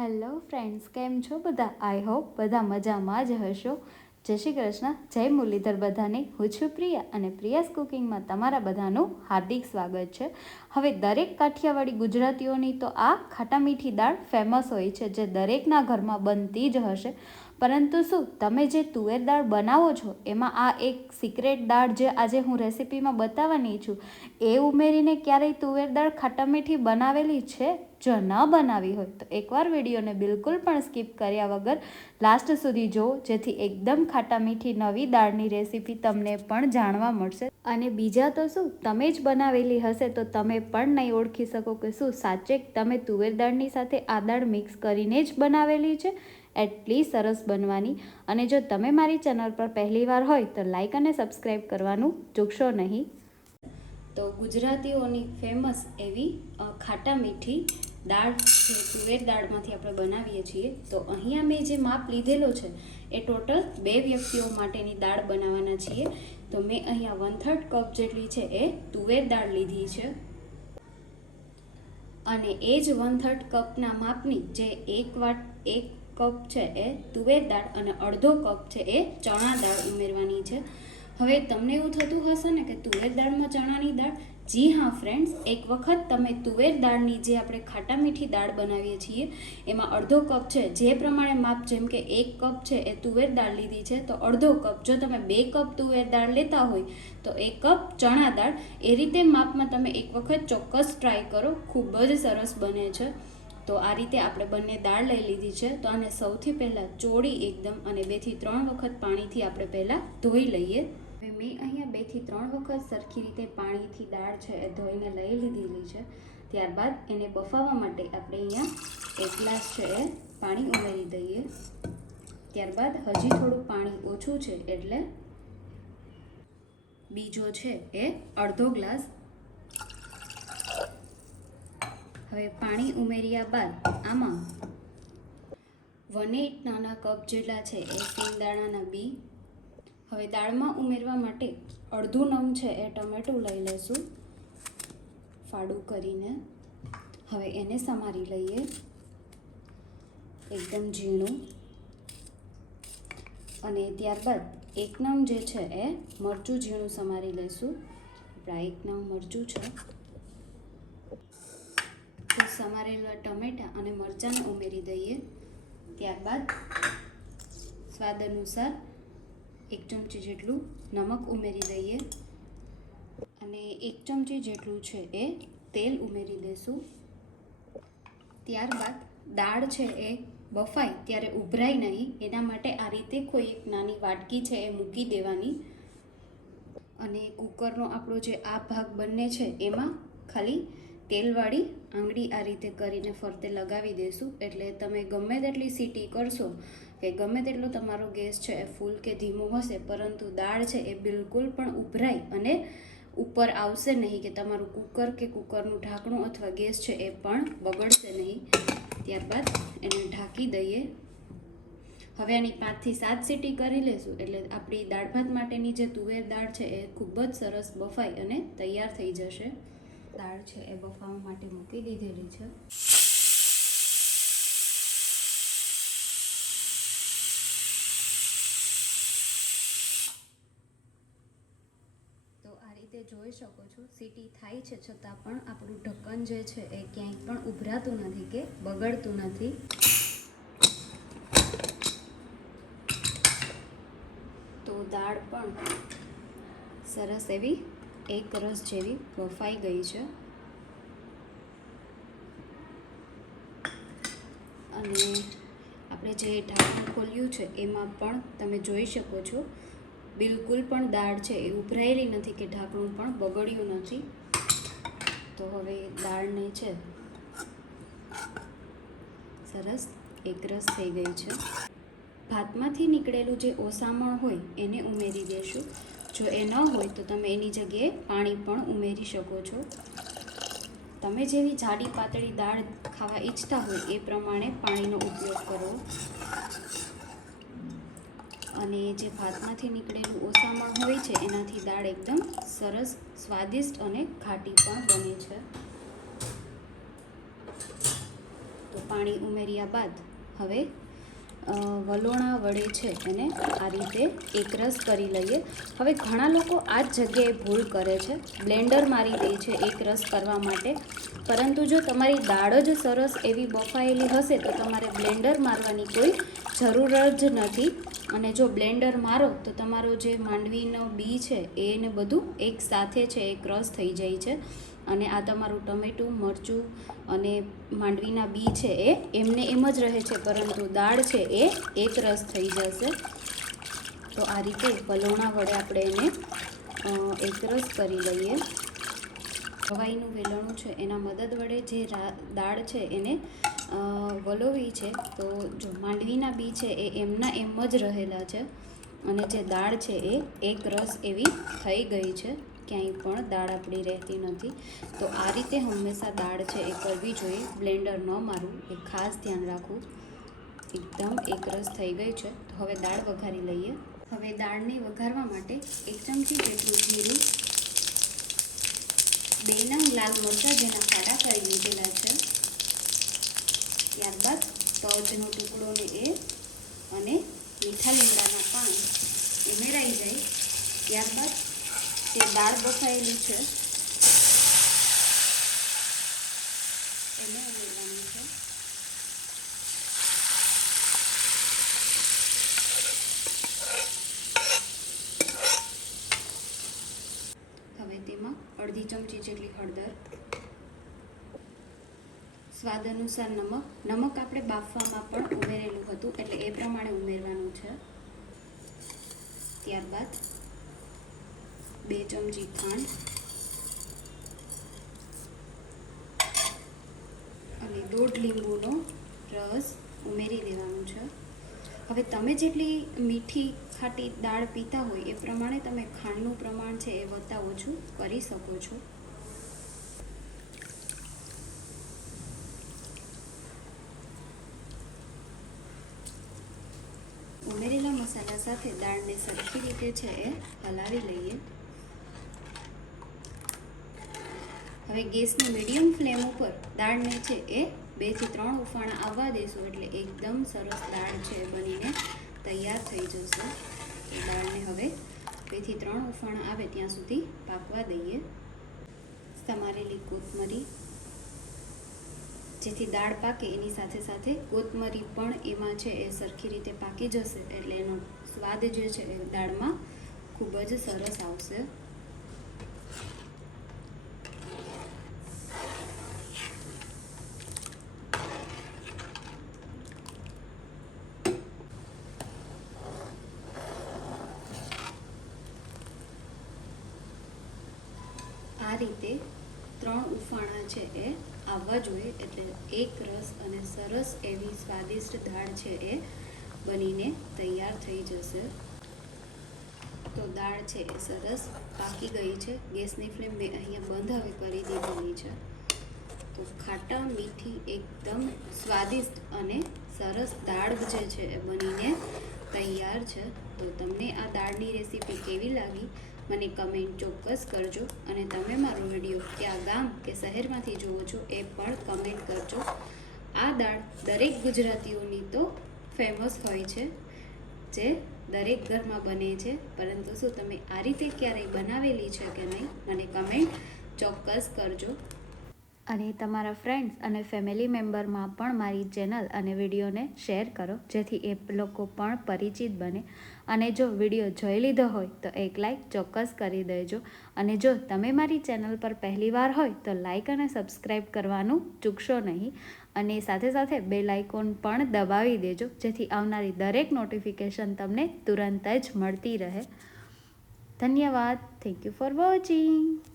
Hello friends, કેમ છો બધા? આઈ હોપ બધા મજામાં જ હશો. જય શ્રી કૃષ્ણ, જય મુરલીધર બધાને. હું છું પ્રિયા અને પ્રિયાસ કુકિંગમાં તમારા બધાનું હાર્દિક સ્વાગત છે. હવે દરેક કાઠિયાવાડી ગુજરાતીઓની તો આ ખાટા મીઠી દાળ ફેમસ હોય છે, જે દરેકના ઘરમાં બનતી જ હશે. પરંતુ શું, તમે જે તુવેર દાળ બનાવો છો, એમાં આ એક સિક્રેટ દાળ જે આજે હું રેસિપીમાં બતાવવાની છું, એ ઉમેરીને ક્યારેય તુવેર દાળ ખાટા મીઠી બનાવેલી છે? જો ન બનાવી હોય તો એકવાર વિડીયોને બિલકુલ પણ સ્કીપ કર્યા વગર લાસ્ટ સુધી જુઓ, જેથી એકદમ ખાટા મીઠી નવી દાળની રેસીપી તમને પણ જાણવા મળશે. અને બીજા તો શું, તમે જ બનાવેલી હશે તો તમે પણ નહીં ઓળખી શકો કે શું સાચે તમે તુવેર દાળની સાથે આ દાળ મિક્સ કરીને જ બનાવેલી છે? એટલી સરસ બનવાની. અને જો તમે મારી ચેનલ પર પહેલીવાર હોય તો લાઇક અને સબસ્ક્રાઈબ કરવાનું ચૂકશો નહીં. તો ગુજરાતીઓની ફેમસ એવી ખાટા મીઠી દાળ જે તુવેર દાળમાંથી આપણે બનાવીએ છીએ. તો અહીંયા મેં જે માપ લીધેલો છે, એ ટોટલ બે વ્યક્તિઓ માટેની દાળ બનાવવાના છીએ. તો મેં અહીંયા વન થર્ડ કપ જેટલી છે એ તુવેર દાળ લીધી છે. અને એ જ વન થર્ડ કપના માપની જે એક વાટ, એક કપ છે એ તુવેર દાળ અને અડધો કપ છે એ ચણા દાળ ઉમેરવાની છે. હવે તમને એવું થતું હશે ને કે તુવેર દાળમાં ચણાની દાળ? જી હા ફ્રેન્ડ્સ એક વખત તમે તુવેર દાળની જે આપણે ખાટા મીઠી દાળ બનાવીએ છીએ, એમાં અડધો કપ છે, જે પ્રમાણે માપ જેમ કે એક કપ છે એ તુવેર દાળ લીધી છે, તો અડધો કપ, જો તમે બે કપ તુવેર દાળ લેતા હોય, તો એક કપ ચણા દાળ. એ રીતે માપમાં તમે એક વખત ચોક્કસ ટ્રાય કરો, ખૂબ જ સરસ બને છે. તો આ રીતે આપણે બંને દાળ લઈ લીધી છે. તો આને સૌથી પહેલાં ચોળી એકદમ અને બેથી ત્રણ વખત પાણીથી આપણે પહેલાં ધોઈ લઈએ. હવે મેં અહીંયા બેથી ત્રણ વખત સરખી રીતે પાણીથી દાળ છે એ ધોઈને લઈ લીધેલી છે. ત્યારબાદ એને બફાવવા માટે આપણે અહીંયા એક ગ્લાસ છે એ પાણી ઉમેરી દઈએ. ત્યારબાદ હજી થોડું પાણી ઓછું છે એટલે બીજો છે એ અડધો ગ્લાસ હવે પાણી ઉમેર્યા બાદ આમાં વન એટ નાના કપ જેટલા છે, એ સિંગદાણાના બી. હવે દાળમાં ઉમેરવા માટે અડધું નમ છે, એ ટમેટું લઈ લઈશું ફાડું કરીને. હવે એને સમારી લઈએ. એકદમ ઝીણું. અને ત્યારબાદ એક નમ જે છે, એ મરચું ઝીણું સમારી લઈશું. આપણા એક નમ મરચું છે. સમારેલા ટમેટાં અને મરચાંને ઉમેરી દઈએ. ત્યારબાદ સ્વાદ અનુસાર એક ચમચી જેટલું નમક ઉમેરી દઈએ. અને એક ચમચી જેટલું છે એ તેલ ઉમેરી દઈશું. ત્યારબાદ દાળ છે એ બફાય ત્યારે ઉભરાય નહીં. એના માટે આ રીતે કોઈ એક નાની વાટકી છે એ મૂકી દેવાની. અને કુકરનો આપણો જે આ ભાગ બંને છે એમાં ખાલી તેલવાળી આંગળી આ રીતે કરીને ફરતે લગાવી દેશું. એટલે તમે ગમે તેટલી સીટી કરશો કે ગમે તેટલો તમારો ગેસ છે એ ફૂલ કે ધીમો હશે, પરંતુ દાળ છે એ બિલકુલ પણ ઉભરાય અને ઉપર આવશે નહીં કે તમારું કુકર કે કુકરનું ઢાંકણું અથવા ગેસ છે એ પણ બગડશે નહીં. ત્યારબાદ એને ઢાંકી દઈએ. હવે આની પાંચથી સાત સીટી કરી લેશું. એટલે આપણી દાળ ભાત માટેની જે તુવેર દાળ છે એ ખૂબ જ સરસ બફાઈ અને તૈયાર થઈ જશે. દાળ છે એ બફાવા માટે મૂકી દીધેલી છે. તો આ રીતે જોઈ શકો છો, સીટી થાય છે છતાં પણ આપણું ઢક્કન જે છે એ ક્યાંય પણ ઉભરાતું નથી કે બગડતું નથી. તો દાળ પણ સરસ એવી એક રસ જેવી બફાઈ ગઈ છે. અને આપણે જે ઢાંકણ ખોલ્યું છે, એમાં પણ તમે જોઈ શકો છો, બિલકુલ પણ દાળ છે, એ ઉભરાયેલી નથી કે ઢાંકણું પણ બગડ્યું નથી. તો હવે દાળને છે, સરસ એકરસ થઈ ગઈ છે. ભાતમાંથી નીકળેલું જે ઓસામણ હોય, એને ઉમેરી દેશું. જો એ ન હોય તો તમે એની જગ્યાએ પાણી પણ ઉમેરી શકો છો. તમે જેવી જાડી પાતળી દાળ ખાવા ઈચ્છતા હોય એ પ્રમાણે પાણીનો ઉપયોગ કરો. અને જે ભાતમાંથી નીકળેલું ઓસામણ હોય છે, એનાથી દાળ એકદમ સરસ, સ્વાદિષ્ટ અને ઘાટી પણ બને છે. તો પાણી ઉમેર્યા બાદ હવે વલોણા વડે છે એને આ રીતે એકરસ કરી લઈએ. હવે ઘણા લોકો આ જ જગ્યાએ ભૂલ કરે છે. બ્લેન્ડર મારી દે છે એકરસ કરવા માટે. પરંતુ જો તમારી દાળ જ સરસ એવી બફાયેલી હશે તો તમારે બ્લેન્ડર મારવાની કોઈ જરૂર જ નથી. અને જો બ્લેન્ડર મારો તો તમારો જે માંડવીનો બી છે એને બધું એક સાથે છે, એ રસ થઈ જાય છે. અને આ તમારું ટમેટું, મરચું અને માંડવીના બી છે એ, એમને એમ જ રહે છે, પરંતુ દાળ છે એ એક રસ થઈ જશે. તો આ રીતે વલોણા વડે આપણે એને એકરસ કરી લઈએ. હવાઈનું વેલણું છે, એના મદદ વડે જે દાળ છે એને વલોવી છે, તો જો માંડવીના બી છે એ એમના એમ જ રહેલા છે. અને જે દાળ છે એ એક રસ એવી થઈ ગઈ છે. ક્યાંય પણ દાળ આપણી રહેતી નથી. તો આ રીતે હંમેશા દાળ છે એ કરવી જોઈએ. બ્લેન્ડર ન મારવું, એ ખાસ ધ્યાન રાખવું. એકદમ એકરસ થઈ ગઈ છે. તો હવે દાળ વઘારી લઈએ. હવે દાળને વઘારવા માટે એક ચમચી જેટલું જીરું, બે નંગ લાલ મરચાં જેના સારા કરી લીધેલા છે. ત્યારબાદ તજનો ટુકડો ને એ અને મીઠા લીમડાના પાન ઉમેરાઈ જાય. ત્યારબાદ જે દાળ બફાયેલી છે. એને ઉમેરવાની છે. હવે તેમાં અડધી ચમચી જેટલી હળદર. સ્વાદ અનુસાર નમક. નમક આપણે બાફવામાં પણ ઉમેરેલું હતું, એટલે એ પ્રમાણે ઉમેરવાનું છે. ત્યારબાદ બે ચમચી ખાંડ. અને દોઢ લીંબુનો રસ ઉમેરી દેવાનું છે. હવે તમે જેટલી મીઠી ખાટી દાળ પીતા હોય એ પ્રમાણે તમે ખાંડનું પ્રમાણ છે એ વધતા ઓછું કરી શકો છો. ઉમેરેલા મસાલા સાથે દાળને સરખી રીતે છે એ હલાવી લઈએ. હવે ગેસની મીડિયમ ફ્લેમ ઉપર દાળને છે એ બેથી ત્રણ ઉફાણા આવવા દેશો એટલે એકદમ સરસ દાળ છે બનીને તૈયાર થઈ જશે. તો દાળને હવે બેથી ત્રણ ઉફાણા આવે ત્યાં સુધી પાકવા દઈએ. સમારેલી કોથમરી, જેથી દાળ પાકે એની સાથે સાથે કોથમરી પણ એમાં છે એ સરખી રીતે પાકી જશે એટલે એનો સ્વાદ જે છે એ દાળમાં ખૂબ જ સરસ આવશે આ રીતે ત્રણ છે એ આવવા જોઈએ એટલે એક રસ અને સરસ એવી સ્વાદિષ્ટ દાળ છે એ બનીને તૈયાર થઈ જશે. તો દાળ છે એ સરસ પાકી ગઈ છે. ગેસની ફ્લેમ મેં અહીંયા બંધ હવે કરી દીધેલી છે. તો ખાટા મીઠી એકદમ સ્વાદિષ્ટ અને સરસ દાળ જે છે એ બનીને તૈયાર છે. તો તમને આ દાળની રેસીપી કેવી લાગી? મને કમેન્ટ ચોક્કસ કરજો અને તમે મારો વીડિયો ક્યાં ગામ કે શહેરમાંથી જુઓ છો એ પણ કમેન્ટ કરજો. આ દાળ દરેક ગુજરાતીઓની તો ફેમસ હોય છે, જે દરેક ઘરમાં બને છે. પરંતુ શું તમે આ રીતે ક્યારેય બનાવેલી છે કે નહીં, મને કમેન્ટ ચોક્કસ કરજો. અને તમારા ફ્રેન્ડ્સ અને ફેમિલી મેમ્બરમાં પણ મારી ચેનલ અને વિડીયોને શેર કરો, જેથી એ લોકો પણ પરિચિત બને. અને જો વીડિયો જોઈ લીધો હોય, તો એક લાઇક ચોક્કસ કરી દેજો. અને જો તમે મારી ચેનલ પર પહેલીવાર હોય, તો લાઇક અને સબસ્ક્રાઈબ કરવાનું ચૂકશો નહીં. અને સાથે સાથે બે લાઇકોન પણ દબાવી દેજો, જેથી આવનારી દરેક નોટિફિકેશન તમને તુરંત જ મળતી રહે. ધન્યવાદ. Thank you for watching